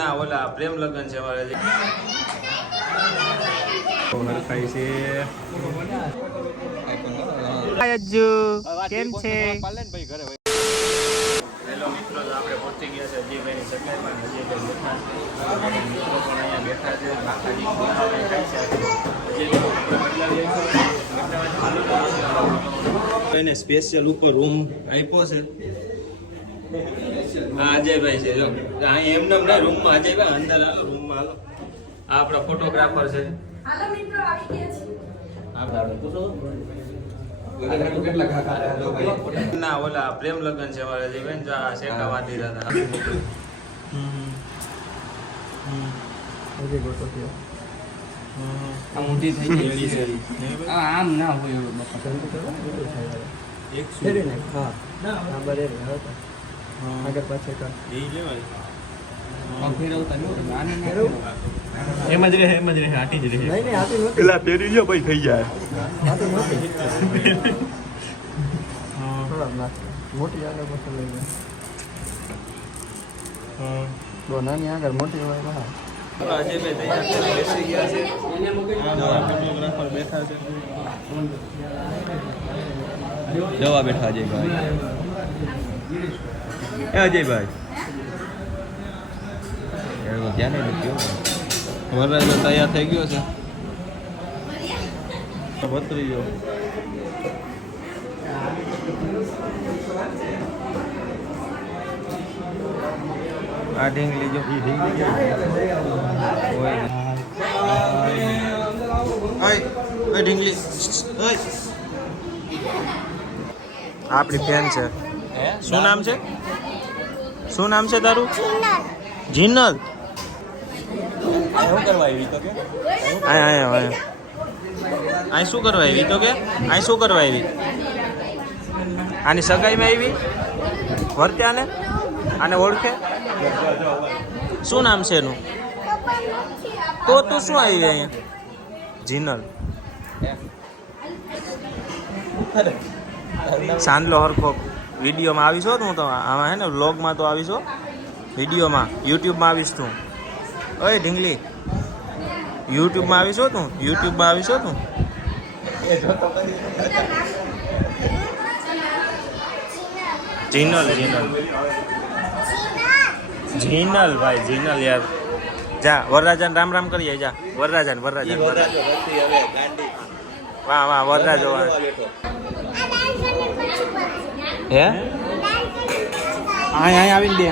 ના ઓલા પ્રેમ લગ્ન છે અમારે હરખાઈ છે આજુ કેમ છે હેલો મિત્રો આપણે પહોંચી ગયા છે અજયભાઈની સગાઈમાં અજયભાઈ બેઠા મિત્રો પણ અહીંયા બેઠા છે એને સ્પેશિયલ ઉપર રૂમ આપ્યો છે હા અજયભાઈ છે જો અહીં એમને રૂમમાં અજયભાઈ અંદર આવો રૂમમાં હાલો આ આપણા ફોટોગ્રાફર છે હાલો મિત્રો આવી ગયા છે ના ઓલા પ્રેમ લગ્ન છે અમારે અજયભાઈ જો આ શેકા વાંધી રહ્યા આ મોટી થઈ ગઈ છે આમ ના હોય એવું એક હા ના બરે આગળ પાછળ કર એ લેવાય એમ જ રહે હાટી જ રહે નહીં હાટી નથી પેલા પેરી લ્યો ભાઈ થઈ જાય હાટી નથી મોટી આગળ પાછળ લઈ જાય તો નાની આગળ મોટી હોય બહાર અજયભાઈ તૈયાર છે બેસી ગયા છે ફોટોગ્રાફર બેઠા છે જવા બેઠા અજયભાઈ એ અજયભાઈ ધ્યાન વરરાજ તૈયાર થઈ ગયો છે ભત્રી ગયો આ ઢીંગલી જો ઢીંગલી આપણી ફેન છે શું નામ છે શું નામ છે તારું જીનલ શું કરવા આવી તો કે અહીં શું કરવા આવી તો કે અહીં શું કરવા આવી આની સગાઈમાં આવી વર્ત્યાને આને ઓળખે શું નામ છે એનું તો તું શું આવી અહીંયા જીનલ સાંજલો હરખો વિડીયોમાં આવીશો તું તો આમાં હે ને વ્લોગમાં તો આવીશો વિડીયોમાં યુટ્યુબમાં આવીશ તું ઓય ઢીંગલી યુટ્યુબમાં આવીશો તું યુટ્યુબમાં આવીશો તું જીનલ જીનલ જીનલ ભાઈ જીનલ યાર જા વરરાજાને રામ રામ કરીએ જા વરરાજાને વાહ વાહ વરરાજો હે અહીં આવીને દે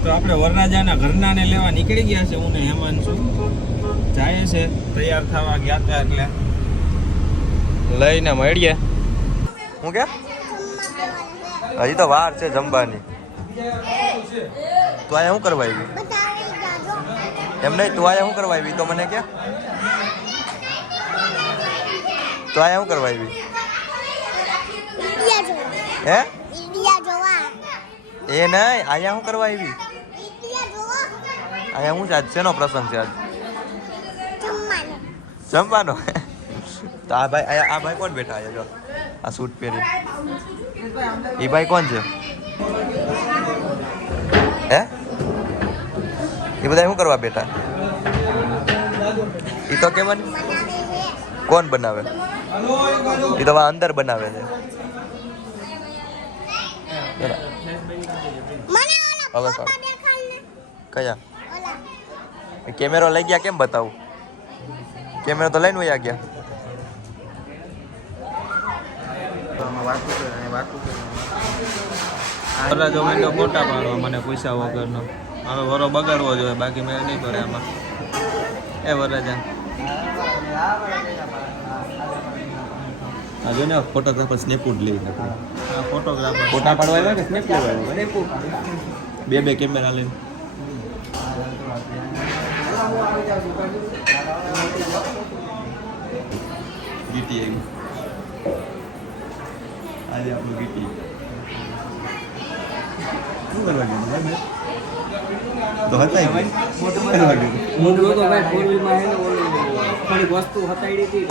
તો આપણે વરરાજાના ઘરનાને લેવા નીકળી ગયા છે હું ને હેમાંશુ જાય છે તૈયાર થવા ગયા હતા એટલે લઈને મળીએ હું કે હજી તો વાર છે જમવાની તું અહીંયા શું કરવા આવી એમ નહીં તું અહીંયા શું કરવા આવી તો મને કે તો અહીંયા શું કરવા આવી હે એ નહીં અહીંયા શું કરવા આવી અહીંયા શું છે આજ શેનો પ્રસંગ છે આજ જમવાનો તો આ ભાઈ કોણ બેઠા છે જો આ સૂટ પહેરી એ ભાઈ કોણ છે હે એ બધા શું કરવા બેઠા એ તો કેવાની કોણ બનાવે એ તો અંદર બનાવે છે હવે કયા કેમેરો લઈ ગયા કેમ બતાવું કેમેરો તો લઈને વયા ગયા વરરાજો મહિનો ફોટા પાડવા મને પૈસા વગરનો હવે વરો બગાડવો જોઈએ બાકી મેં નહીં કરે આમાં એ વરરાજા આ જો ને ફોટોગ્રાફર સ્નેપુડ લઈ ફોટોગ્રાફર ફોટા પાડવા આવ્યા કે સ્નેપ લેવા આવ્યા બે કેમેરા લઈને ગીટી આવી આજે આપણું ગીટી શું કરવા ગયું તો હતા મોટું તો ભાઈ ફોર વ્હીલમાં હે ને થોડી વસ્તુ હતાડી હતી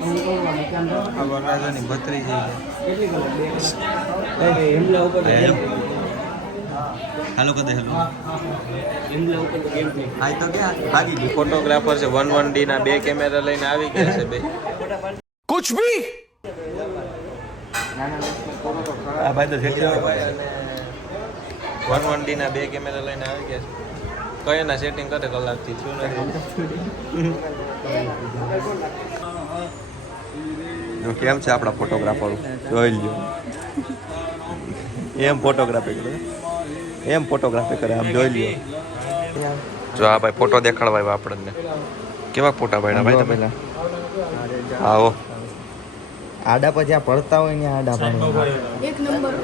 આ વરરાજાની ભત્રી છે કેટલી કલર બે હેમલા ઉપર હાલો કદે હાલો હેમલા ઉપર તો ગેમ પ્લે આ તો કે ભાગી ગઈ ફોટોગ્રાફર છે 1D ના બે કેમેરા લઈને આવી ગયા છે બે कुछ भी આ ભાઈ તો સેટિંગ ભાઈ અને 1D ના બે કેમેરા લઈને આવી ગયા છે કઈ ના સેટિંગ કરે કલાકથી શું નથી જો કેમ છે આપણા ફોટોગ્રાફર જોઈ લ્યો એમ ફોટોગ્રાફી કરે એમ ફોટોગ્રાફી કરે આમ જોઈ લ્યો જો આ ભાઈ ફોટો દેખાડવા આવ્યા આપણને કેવા ફોટા પાડ્યા ભાઈ તમે પહેલા આવો આડા પછી આ પડતા હોય ને આડા પાડવા એક નંબર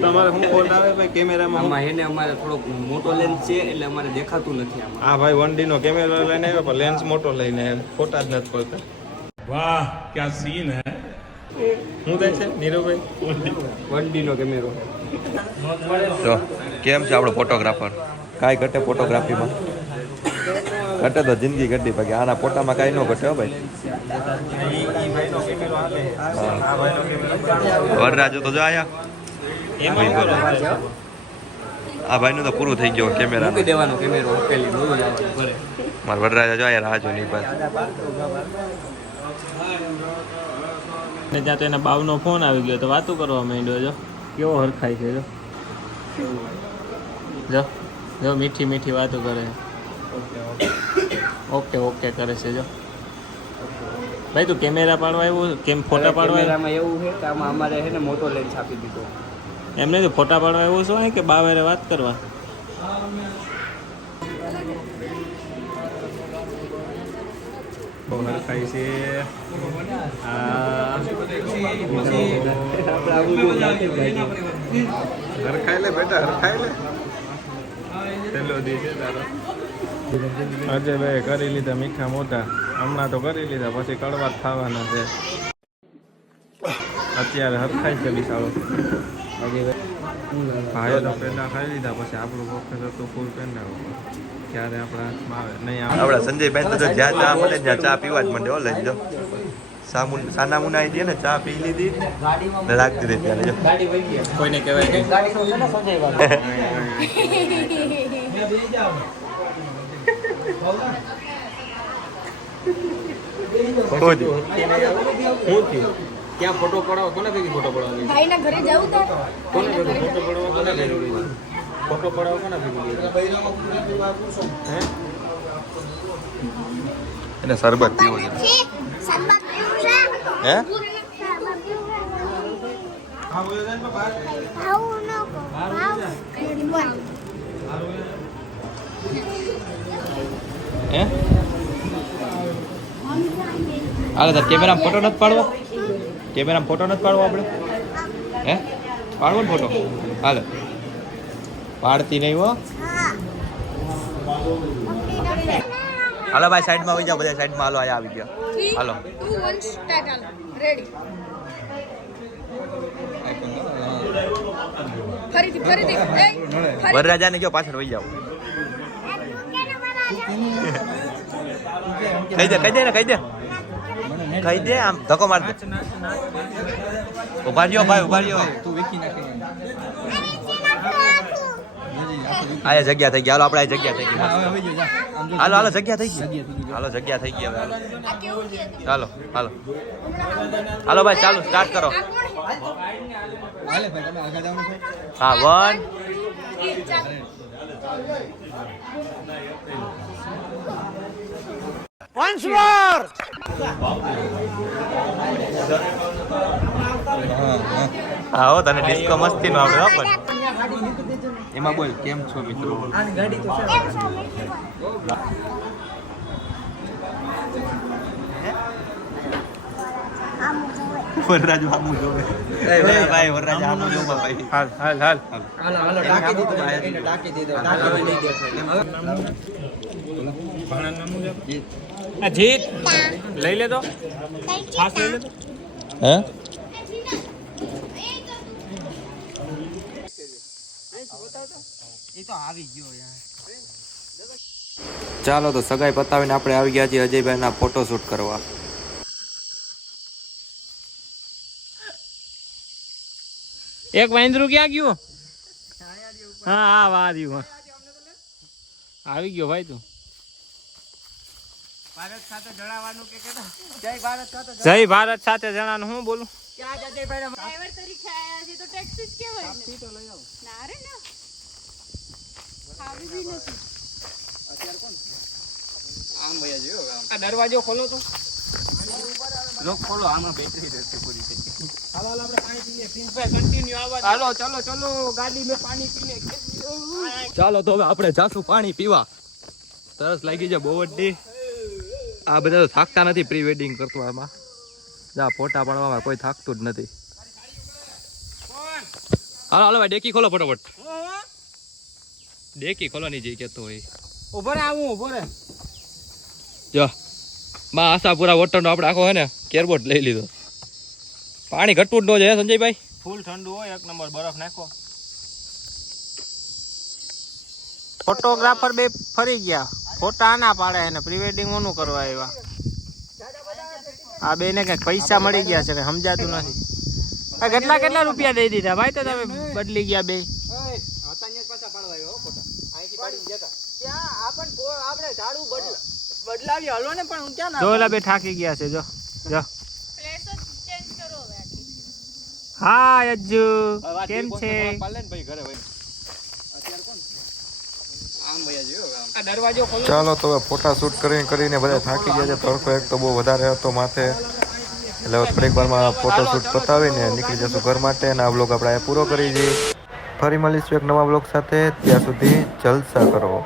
તમારે શું ફોન આવે ભાઈ કેમેરામાં આમાં એને અમારે થોડોક મોટો લેન્સ છે એટલે અમારે દેખાતું નથી આમાં આ ભાઈ 1D નો કેમેરા લઈને આવ્યો પણ લેન્સ મોટો લઈને ફોટા જ નથી પડતા वाह क्या सीन है શું થાય છે નીરુભાઈ 1D નો કેમેરો જો કેમ છે આપણો ફોટોગ્રાફર કાંઈ ઘટે ફોટોગ્રાફીમાં ઘટે તો જિંદગી ઘટી બાકી આના ફોટામાં કાંઈ ન ઘટે હો ભાઈ વરરાજો તો જો આયા એમાં શું કરો આ ભાઈનું તો પૂરું થઈ ગયું કેમેરા મૂકી દેવાનો કેમેરો પેલી બોલું જવાનું ઘરે મારા વરરાજા જો આયા રાહ જોની પાસે ને ત્યાં તો એના બાવનો ફોન આવી ગયો તો વાતું કરવા માંડ્યો જો કેવો હરખાય છે જો જો જો મીઠી મીઠી વાતો કરે ઓકે ઓકે કરે છે જો ભાઈ તું કેમેરા પાડવા આવ્યું કેમ ફોટા પાડવા આવ્યો? કેમેરામાં એવું છે કે આમાં અમારે છે ને મોટો લેન્સ આપી દીધો એમને તો ફોટા પાડવા આવ્યું શું કે બાવેરે વાત કરવા બહુ હરખાય છે હરખાય લે બેટા હરખાય લે પેલો દી છે તારો અજયભાઈ કરી લીધા મીઠા મોટા હમણાં તો કરી લીધા પછી કડવા જ થવાના છે અત્યારે હરખાય છે બિસાડો ભાઈ તો પેલા ખાઈ લીધા પછી આપણું વખત હતું ફૂલ પેન ક્યારે આપણા હાથમાં આવે નહીં આવે આપણા સંજયભાઈ તો જો જ્યાં ચા મળે ત્યાં ચા પીવા જ માંડે હો લઈ જો સાના મુના આવી દે ને ચા પી લીધી ને રાખી દીધી ત્યાં જો કોઈને કહેવાય નહીં શું થયું? શું થયું ક્યાં ફોટો પડાવો કોને ભેગી ફોટો પડાવવાની ભાઈના ઘરે જવું તા કોને ભેગી ફોટો પડાવવા કોને ભેગી ફોટો પડાવવા કોને ભેગી હે એને શરબત પીવો છે હે હે હાલે તાર કેમેરામાં ફોટો નથી પાડવો કેમેરામાં ફોટો નથી પાડવો આપણે હે પાડવો ને ફોટો હાલે પાડતી નહીં હો હાલો ભાઈ સાઈડમાં આવી જાઓ બધા સાઈડમાં હાલો આયા આવી ગયા હાલો 2 1 સ્ટાર્ટ રેડી ફરીથી વરરાજાને કયો પાછળ વહી જાઓ કહી દે ને કહી દે આમ ધક્કો માર દે ઉભા રહ્યો ભાઈ ઉભા રહ્યો આ જગ્યા થઈ ગઈ હાલો આપણે આ જગ્યા થઈ ગઈ હાલો હાલો જગ્યા થઈ ગઈ હાલો જગ્યા થઈ ગઈ હવે હાલો હાલો હાલો ભાઈ ચાલો સ્ટાર્ટ કરો હા 1 once more હા હો તને ડિસ્કો મસ્તી નો આવડે હો પણ એમાં બોલ કેમ છો મિત્રો વરરાજ આમું જોવે ભાઈ વરરાજ આમું જોવે ભાઈ હાલ હાલ હાલ હાલો ટાંકી દીધો હવે નહીં દેખાય આ જીત લઈ લે તો ખાસ લઈ લે તો હે ચાલો તો સગાઈ પતાવીને આપણે આવી ગયા છીએ અજયભાઈના ફોટો શૂટ કરવા એક વાંદરું ક્યાં ગયું? હા હા વાહ રહ્યું. આવી ગયો ભાઈ તું. ભારત સાથે જણાવવાનું કે કેતા જય ભારત સાથે જય ભારત સાથે જણાનું હું બોલું? ક્યાં જજે ભાઈ ડ્રાઈવર તરીકે આયા છે તો ટેક્સી જ કહેવાય ને. તો લઈ આવો ના રે ના. આવી બી નથી. આમ ભૈયા જોયો આ દરવાજો ખોલો તો લોક ખોલો આમાં બેટરી રહેશે પૂરી થઈ હાલો હાલો આપણે પાણી પીએ પ્રિન્સભાઈ કન્ટિન્યુ આવવા હાલો ચલો ચલો ગાડી મે પાણી પીને ચાલો તો હવે આપણે જાશું પાણી પીવા. તરસ લાગી જાય બહુ જ. આ બધા તો થાકતા નથી પ્રી વેડિંગ કરતું આમાં. જા ફોટા પાડવામાં કોઈ થાકતું જ નથી. હાલો હાલો ભાઈ ડેકી ખોલો ફટોફટ. ડેકી ખોલો ની જઈ કેતો હોય. ઉભો રે આવું ઉભો રે જો બા આશાપુરા વોટરનો આપણે આખો હે ને કેરબોટ લઈ લીધો. પાણી ઘટવું જ ન જાય સંજયભાઈ. ફૂલ ઠંડુ હોય, એક નંબર બરફ નાખો. ફોટોગ્રાફર બે ફરી ગયા, ફોટા ના પાડે ને પ્રી વેડિંગ ઓનું કરવા આવ્યા. આ બે ને કઈક પૈસા મળી ગયા છે, કઈ સમજાતું નથી. કેટલા કેટલા રૂપિયા દઈ દીધા ભાઈ? તો તમે બદલી ગયા બે. હતાન્યા પાછા પાડવા આવ્યો ફોટા અહીંથી પાડીને જતા ત્યાં આપણે ઝાડુ બદલાવી હલો ને પણ હું ક્યાં ના જો ઓલા બે થાકી ગયા છે. જો જો પ્લેસ જ ચેન્જ કરો હવે આટલી. હા અજ્જુ કેમ છે? ભાઈ ઘરે ભાઈ અત્યારે કોણ આમ ભૈયા જોયો આ દરવાજો ખોલો. ચાલો તો હવે ફોટા શૂટ કરીને બધા થાકી ગયા છે. તડકો એક તો બહુ વધારે હતો માથે, એટલે હવે થોડીક વારમાં ફોટો શૂટ પતાવીને નીકળી જશું ઘર માટે. અને આ બ્લોગ આપણે પૂરો કરી દઈએ. ફરી મળીશું એક નવા બ્લોગ સાથે. ત્યાં સુધી જલસા કરો.